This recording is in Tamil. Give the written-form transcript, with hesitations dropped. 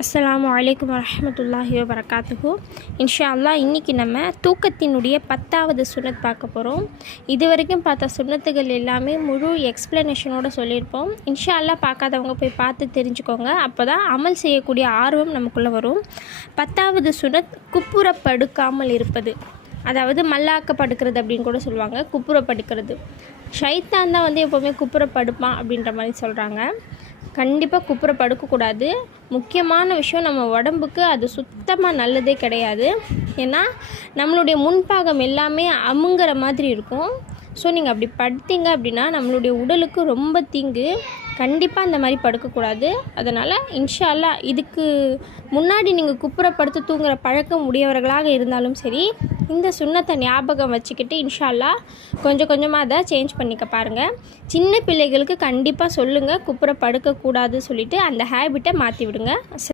அஸ்ஸலாமு அலைக்கும் வரஹ்மத்துல்லாஹி வபரகாத்துஹு. இன்ஷா அல்லாஹ் இன்றைக்கி நம்ம தூக்கத்தினுடைய 10வது சுன்னத் பார்க்க போகிறோம். இது வரைக்கும் பார்த்த சுன்னத்துகள் எல்லாமே முழு எக்ஸ்ப்ளனேஷனோடு சொல்லியிருப்போம். இன்ஷா அல்லாஹ் பார்க்காதவங்க போய் பார்த்து தெரிஞ்சுக்கோங்க. அப்போ தான் அமல் செய்யக்கூடிய ஆர்வம் நமக்குள்ளே வரும். 10வது சுன்னத் குப்புற படுக்காமல் இருப்பது, அதாவது மல்லாக்க படுக்கிறது அப்படின்னு கூட சொல்லுவாங்க. குப்புற படுக்கிறது, ஷைத்தான் தான் எப்போவுமே குப்புற படுப்பான் அப்படின்ற மாதிரி சொல்கிறாங்க. கண்டிப்பாக குப்புற படுக்கக்கூடாது. முக்கியமான விஷயம், நம்ம உடம்புக்கு அது சுத்தமாக நல்லதே கிடையாது. ஏன்னா நம்மளுடைய முன்பாகம் எல்லாமே அமுங்கிற மாதிரி இருக்கும். ஸோ நீங்கள் அப்படி படுத்தீங்க அப்படின்னா நம்மளுடைய உடலுக்கு ரொம்ப தீங்கு. கண்டிப்பாக அந்த மாதிரி படுக்கக்கூடாது. அதனால் இன்ஷா அல்லாஹ் இதுக்கு முன்னாடி நீங்கள் குப்புற படுத்து தூங்குகிற பழக்கம் உடையவர்களாக இருந்தாலும் சரி, இந்த சுன்னத்தை ஞாபகம் வச்சுக்கிட்டு இன்ஷா அல்லாஹ் கொஞ்சம் கொஞ்சமாக அதை சேஞ்ச் பண்ணிக்க பாருங்கள். சின்ன பிள்ளைகளுக்கு கண்டிப்பாக சொல்லுங்கள் குப்புற படுக்கக்கூடாது சொல்லிவிட்டு அந்த ஹேபிட்டை மாற்றி விடுங்க.